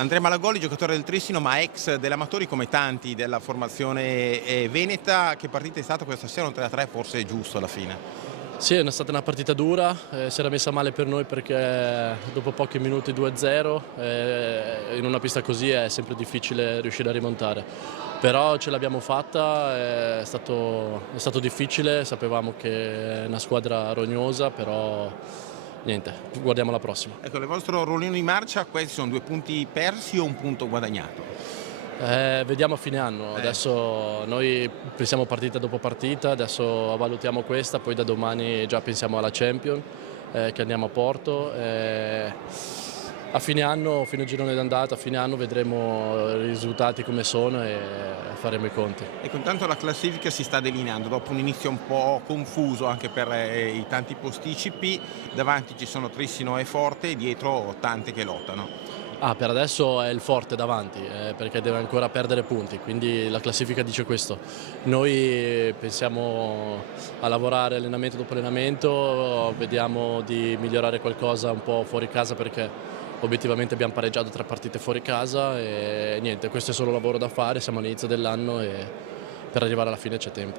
Andrea Malagoli, giocatore del Trissino, ma ex dell'Amatori come tanti della formazione veneta. Che partita è stata questa sera? Un 3-3 forse è giusto alla fine. Sì, è stata una partita dura, si era messa male per noi perché dopo pochi minuti 2-0, in una pista così è sempre difficile riuscire a rimontare. Però ce l'abbiamo fatta, è stato difficile, sapevamo che è una squadra rognosa, però niente, guardiamo la prossima. Ecco, nel vostro ruolino di marcia questi sono 2 punti persi o un punto guadagnato? Vediamo a fine anno, adesso noi pensiamo partita dopo partita, adesso valutiamo questa, poi da domani già pensiamo alla Champions, che andiamo a Porto. A fine anno, fine girone d'andata, a fine anno vedremo i risultati come sono e faremo i conti. Ecco, intanto la classifica si sta delineando dopo un inizio un po' confuso anche per i tanti posticipi. Davanti ci sono Trissino e Forte, dietro tante che lottano. Per adesso è il Forte davanti, perché deve ancora perdere punti, quindi la classifica dice questo. Noi pensiamo a lavorare allenamento dopo allenamento, vediamo di migliorare qualcosa un po' fuori casa perché obiettivamente abbiamo pareggiato 3 partite fuori casa e niente, questo è solo lavoro da fare, siamo all'inizio dell'anno e per arrivare alla fine c'è tempo.